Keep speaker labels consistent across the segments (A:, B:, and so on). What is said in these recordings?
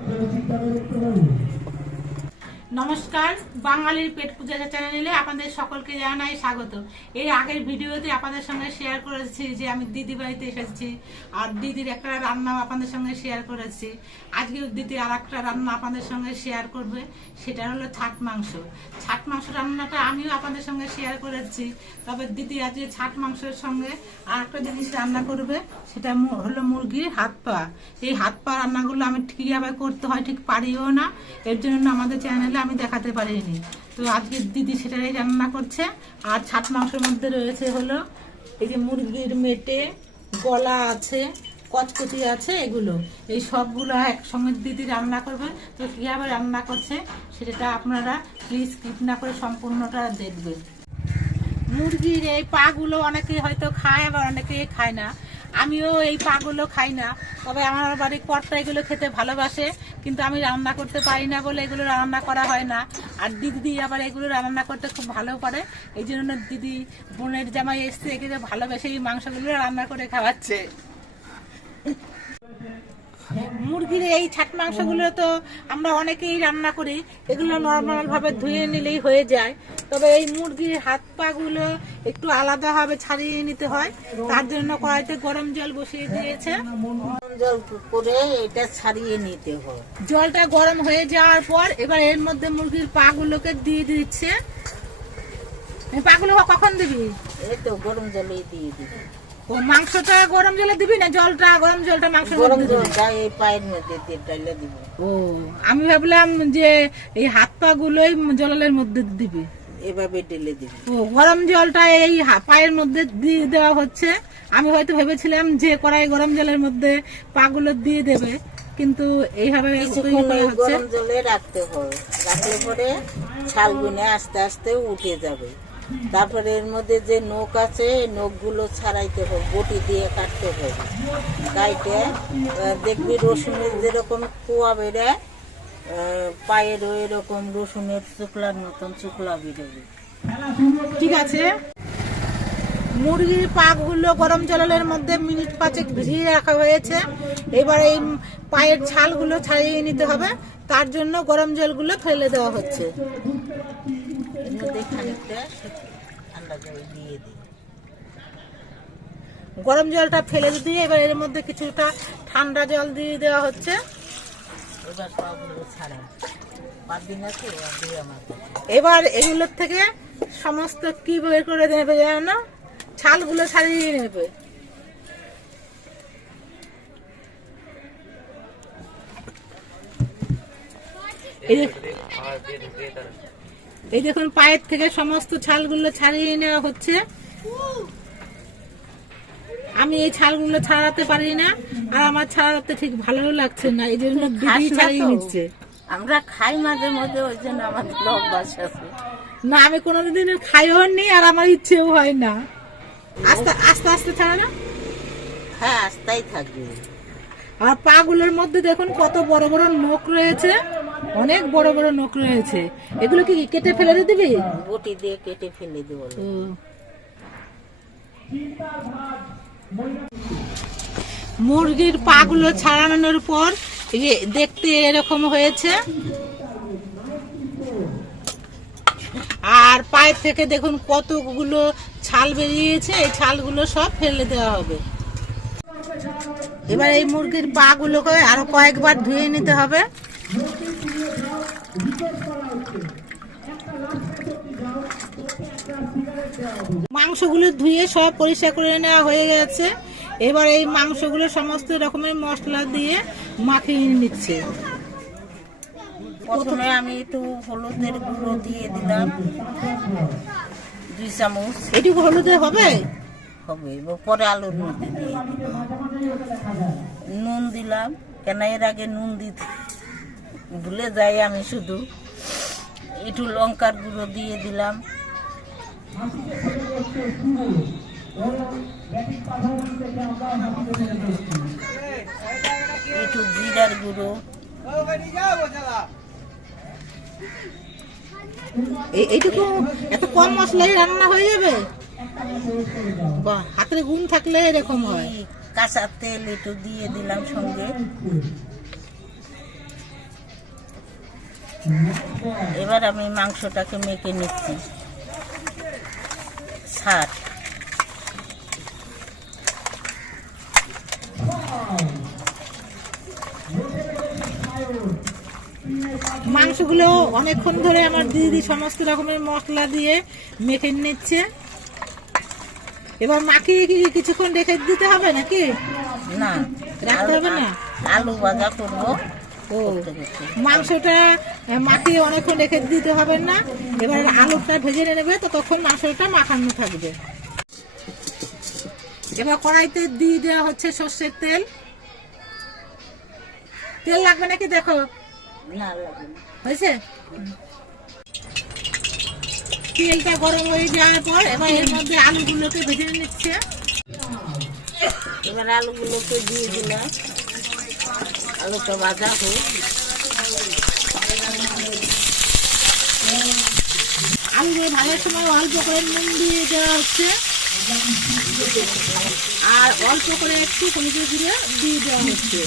A: Para visitar el নমস্কার, বাঙালির পেট পূজা চ্যানেলে আপনাদের সকলকে জানাই স্বাগত। এর আগের ভিডিওতে আপনাদের সঙ্গে শেয়ার করেছি যে আমি দিদি বাড়িতে এসেছি, আর দিদির একটা রান্না আপনাদের সঙ্গে শেয়ার করেছি। আজকে দিদি আর একটা রান্না আপনাদের সঙ্গে শেয়ার করবে, সেটা হলো ছাট মাংস। ছাট মাংস রান্নাটা আমিও আপনাদের সঙ্গে শেয়ার করেছি, তবে দিদি আজকে ছাট মাংসের সঙ্গে আর একটা জিনিস রান্না করবে, সেটা হলো মুরগির হাত পা। এই হাত পা রান্নাগুলো আমি ঠিক কীভাবে করতে হয়, ঠিক পারিও না। এর জন্য আমাদের চ্যানেলে আমি দেখাতে পারিনি। তো আজকে দিদি সেটাই রান্না করছে। আর ছাট মাংসের মধ্যে রয়েছে হলো এই যে মুরগির মেটে, গলা আছে, কচকচি আছে, এগুলো। এই সবগুলো একসঙ্গে দিদি রান্না করবে। তো কীভাবে রান্না করছে সেটা আপনারা প্লিজ স্কিপ না করে সম্পূর্ণটা দেখবেন। মুরগির এই পাগুলো অনেকে হয়তো খায়, আবার অনেকে খায় না। আমিও এই পাগুলো খাই না। তবে আমার বাড়ির কর্তা এগুলো খেতে ভালোবাসে, কিন্তু আমি রান্না করতে পারি না বলে এগুলো রান্না করা হয় না। আর দিদি আবার এগুলো রান্না করতে খুব ভালো পারে। এই জন্য দিদি বোনের জামাই এসছে এগুলো ভালোবেসে এই মাংসগুলো রান্না করে খাওয়াচ্ছে। মুরগির এই ছাট মাংসগুলো তো আমরা অনেকেই রান্না করি এগুলো নর্মাল ভাবে ধুয়ে নিলেই হয়ে যায়। তবে এই মুরগির হাত পা গুলো একটু আলাদাভাবে ছাড়িয়ে নিতে হয়। তার জন্য কড়াইতে গরম জল বসিয়ে দিয়েছে।
B: জল করে এটা ছাড়িয়ে নিতে হয়।
A: জলটা গরম হয়ে যাওয়ার পর এবার এর মধ্যে মুরগির পা গুলোকে দিয়ে দিচ্ছে। পাগুলো কখন দিবি?
B: এই তো গরম জলে দিয়ে দিবে।
A: ও মাংসটা গরম জলে দিবি না? জলটা গরম জলটা মাংসের
B: গরম
A: মধ্যে
B: জলটা এই পায়ের মধ্যে দিয়ে দিব।
A: ও আমি ভাবলাম যে এই হাত পা গুলোই জলের মধ্যে দিবি।
B: এভাবে ঢেলে দিবি।
A: ও গরম জলটা এই পায়ের মধ্যে দিয়ে দেওয়া হচ্ছে। আমি হয়তো ভেবেছিলাম যে কড়াই গরম জলের মধ্যে পাগুলো দিয়ে দেবে কিন্তু এইভাবে
B: গরম জলে রাখতে হয় রাখলে পরে ছাল গুনে আস্তে আস্তে উঠে যাবে। তারপরে এর মধ্যে যে নখ আছে নখগুলো ছাড়াইতে হয় বটি দিয়ে কাটতে হয় কাইটে দেখবি রসুনের যেরকম কুয়া বেড়ে আহ, পায়েরও এরকম রসুনের শুকলার মতন শুকলা বেরোবে
A: ঠিক আছে। মুরগির পাগুলো গরম জলের মধ্যে মিনিট পাঁচেক ভিজিয়ে রাখা হয়েছে। এবার এই পায়ের ছালগুলো ছাড়িয়ে নিতে হবে। তার জন্য গরম জলগুলো ফেলে দেওয়া হচ্ছে।
B: খানিকটা ঠান্ডা জল দিয়ে দিই।
A: গরম জলটা ফেলে দিয়ে এবার এর মধ্যে কিছুটা ঠান্ডা জল দিয়ে দেওয়া হচ্ছে।
B: এবার সবগুলো ছাড়া।
A: এগুলোর থেকে সমস্ত কি বের করে নেবে জানো ছালগুলো ছাড়িয়ে নেবে। এই এই দেখুন পায়ের থেকে সমস্ত ছালগুলো ছাড়িয়ে নেওয়া হচ্ছে। আমি এই ছালগুলো ছাড়াতে পারি না আর আমার ছাড়াতে ঠিক ভালো লাগছে না এই জন্য ছাড়িয়ে নিচ্ছে।
B: আমরা খাই মাঝে মধ্যে ওই জন্য আমাদের অভ্যাস আছে।
A: না আমি কোনোদিন খাইও নি আর আমার ইচ্ছেও হয় না। আস্তে আস্তে আস্তে ছাড়া না।
B: হ্যাঁ আস্তাই থাকবে।
A: আর পাগুলোর মধ্যে দেখুন কত বড় বড় নখ রয়েছে। অনেক বড় বড় নখ রয়েছে। এগুলো কি কেটে ফেলে দিবি?
B: বটি দিয়ে কেটে ফেলে দেবো।
A: মুরগির পাগুলো ছাড়ানোর পর দেখতে এরকম হয়েছে। আর পায়ের থেকে দেখুন কতগুলো ছাল বেরিয়েছে এই ছালগুলো সব ফেলে দেওয়া হবে। এবার এই মুরগির পা গুলোকে আরও কয়েকবার ধুয়ে নিতে হবে। মাংসগুলো ধুয়ে সব পরিষ্কার করে নেওয়া হয়ে গেছে। এবার এই মাংসগুলো সমস্ত রকমের মশলা দিয়ে মাখিয়ে নিচ্ছে।
B: প্রথমে আমি একটু হলুদের গুঁড়ো দিয়ে দিলাম। দুই চামচ।
A: এটুকু হলুদে হবে?
B: হবে পরে আলুর মধ্যে দিয়ে নুন দিলাম। কেন এর আগে নুন দিতে ভুলে যাই আমি শুধু। একটু লঙ্কার গুঁড়ো দিয়ে দিলাম। একটু জিরার গুঁড়ো
A: এইটুকু এত কম মশলাই রান্না হয়ে যাবে? বাহ হাতের গুণ থাকলে এরকম হয়।
B: কাঁচা তেল একটু দিয়ে দিলাম সঙ্গে। এবার আমি মাংসটাকে মেখে নিচ্ছি। ষাট
A: মাংসগুলো অনেকক্ষণ ধরে আমার দিদি সমস্ত রকমের মশলা দিয়ে মেখে নিচ্ছে। এবার মাখিয়ে কি কিছুক্ষণ রেখে দিতে হবে নাকি?
B: না
A: রাখতে হবে না?
B: আলু ভাজা করব।
A: মাংসটা মাখিয়ে অনেকক্ষণ রেখে দিতে হবে না। এবার আলুটা ভেজে নেবে তো তখন মাংসটা মাখানো থাকবে। এবার কড়াইতে দিয়ে দেওয়া হচ্ছে সর্ষের তেল। তেল লাগবে নাকি দেখো? হয়েছে? তেলটা গরম হয়ে যাওয়ার পর এবার এর মধ্যে আলুগুলোকে ভেজে নিচ্ছে।
B: এবার আলুগুলোকে দিয়ে দিলাম। আলুটা ভাজা
A: আলুগুলো ভাজার সময় অল্প করে দিয়ে হচ্ছে। আর অল্প করে একটু হলুদের গুঁড়ো দিয়ে দেওয়া হচ্ছে।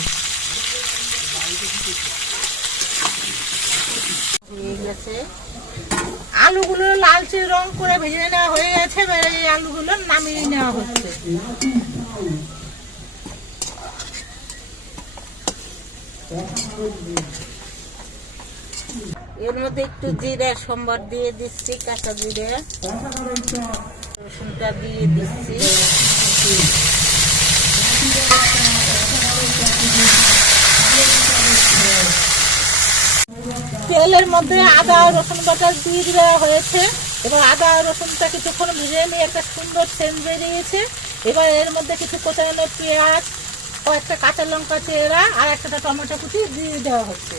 A: আলুগুলো লালচে রং করে ভেজে নেওয়া হয়ে গেছে, এবার এই আলুগুলো নামিয়ে নেওয়া হচ্ছে।
B: এর মধ্যে একটু জিরা দিয়ে দিচ্ছি, কাঁচা জিরে। রসুনটা দিয়ে দিচ্ছি।
A: তেলের মধ্যে আদা রসুন বাটা দিয়ে দেওয়া হয়েছে। এবার আদা রসুনটা কিছুক্ষণ ভেজে নিয়ে একটা সুন্দর সেন্ট বেরিয়েছে। এবার এর মধ্যে কিছু কোচানো পেঁয়াজ একটা কাঁচা লঙ্কা চেরা আর একটা টমেটো কুচি দিয়ে দেওয়া হচ্ছে।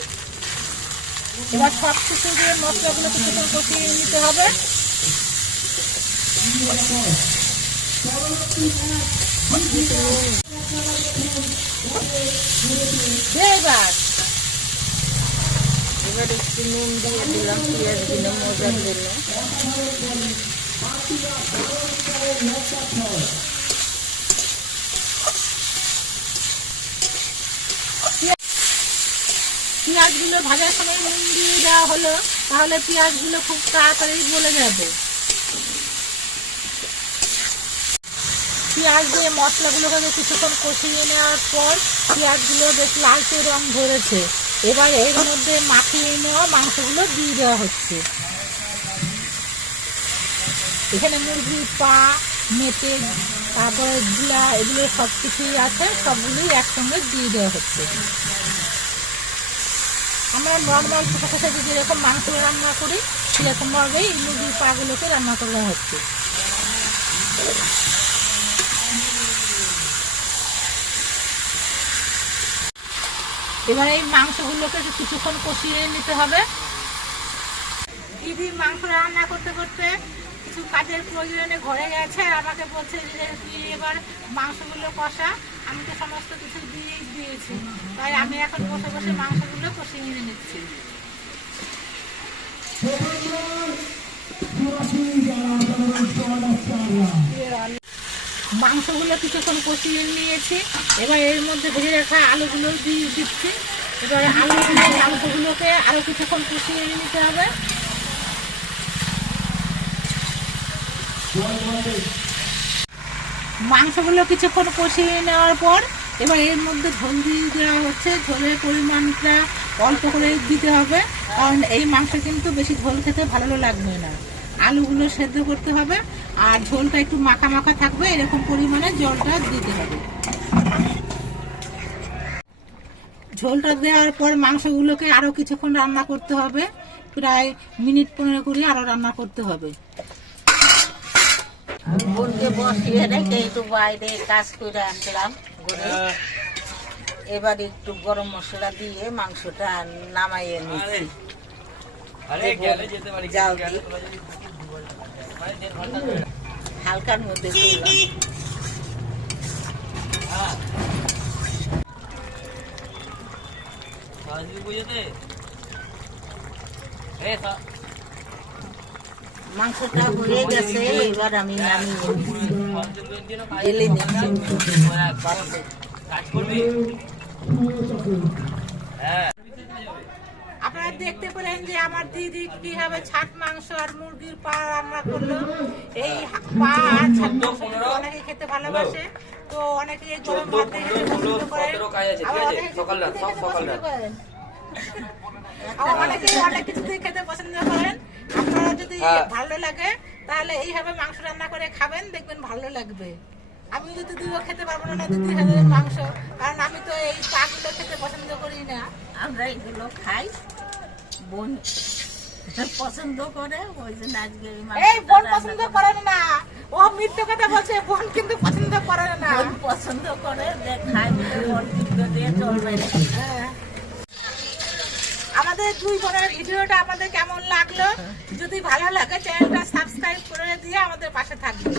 A: এবার সব কিছু দিয়ে মশলাগুলো কিছুক্ষণ কষিয়ে নিতে হবে। এবার
B: এবার একটু নুন দিয়ে দিলাম, পেঁয়াজ দিলাম
A: পেঁয়াজগুলো ভাজার সময় নুন দিয়ে দেওয়া হলো, তাহলে পেঁয়াজগুলো খুব তাড়াতাড়ি গলে যাবে। পেঁয়াজ দিয়ে মশলাগুলোকে কিছুক্ষণ কষিয়ে নেওয়ার পর পেঁয়াজগুলো বেশ লালচে রং ধরেছে। এবার এর মধ্যে মাখিয়ে নেওয়া মাংসগুলো দিয়ে দেওয়া হচ্ছে। এখানে মুরগির পা, মেটে, তারপরে জিলা এগুলো সব কিছুই আছে, সবগুলোই একসঙ্গে দিয়ে দেওয়া হচ্ছে। আমরা নর্মাল ছোটো ছোটো যেরকম মাংস রান্না করি, সেরকমভাবেই মুরগির পাগুলোকে রান্না করা হচ্ছে। এবার এই মাংসগুলোকে কিছুক্ষণ কষিয়ে নিতে হবে। দিদি মাংস রান্না করতে করতে কিছু কাজের প্রয়োজনে ঘরে গেছে, আর আমাকে বলছে যে, তুই এবার মাংসগুলো কষা। আমি তো সমস্ত কিছু দিয়েই দিয়েছি। তাই আমি এখন বসে বসে মাংসগুলো কষিয়ে নিয়ে নিচ্ছি। মাংসগুলো কিছুক্ষণ কষিয়ে নিয়েছি। এবার এর মধ্যে ভেজে রাখা আলুগুলো দিয়ে দিচ্ছি। এবার আলুগুলো মাংসগুলোকে আরও কিছুক্ষণ কষিয়ে নিতে হবে। মাংসগুলো কিছুক্ষণ কষিয়ে নেওয়ার পর এবার এর মধ্যে ঝোল দিয়ে দেওয়া হচ্ছে। ঝোলের পরিমাণটা অল্প করে দিতে হবে। কারণ এই মাংস কিন্তু বেশি ঝোল খেতে ভালো লাগবে না। আলুগুলো সেদ্ধ করতে হবে আর ঝোলটা একটু মাখা মাখা থাকবে, এরকম পরিমাণে জলটা দিতে হবে। ঝোলটা দেওয়ার পর মাংসগুলোকে আরও কিছুক্ষণ রান্না করতে হবে। প্রায় মিনিট পনেরো করে আরও রান্না করতে হবে।
B: বোনকে বসিয়ে রেখে একটু বাইরে কাজ করে আসলাম ঘরে এবার একটু গরম মশলা দিয়ে মাংসটা নামাইয়ে নিচ্ছি। জাল হালকার মধ্যে করলাম মাংসটা হয়ে গেছে এবার আমি নামিয়ে ঢেলে
A: আপনারা দেখতে পেলেন যে আমার দিদি কীভাবে ছাট মাংস আর মুরগির পা রান্না করল। এই পা আর ছাট মাংস অনেকে খেতে ভালোবাসে। তো অনেকে এই গরম ভাত খেতে পছন্দ করেন
C: সতেরো কাজ আছে, ঠিক
A: আবার অনেকে কিছু খেতে পছন্দ করেন। আবার অনেকে অনেক কিছু খেতে পছন্দ করেন। আপনারা যদি
C: হ্যাঁ।
A: ভালো লাগে তাহলে এইভাবে মাংস রান্না করে খাবেন দেখবেন ভালো লাগবে আমি যদি দিদিও খেতে পারব না দিদি হাজার মাংস কারণ আমি তো এই পাগুলো খেতে পছন্দ করি না
B: আমরা এগুলো খাই বোন পছন্দ করে ওই জন্য আজকে এই
A: বোন পছন্দ। করেন না ও মিথ্যে কথা বলছে বোন কিন্তু পছন্দ করে না
B: বোন পছন্দ করে যে খাই বোন কিন্তু দিয়ে চলবে না
A: হ্যাঁ। আমাদের দুই বোনের ভিডিওটা আমাদের কেমন লাগল? যদি ভালো লাগে, চ্যানেলটা সাবস্ক্রাইব করে দিয়ে আমাদের পাশে থাকবে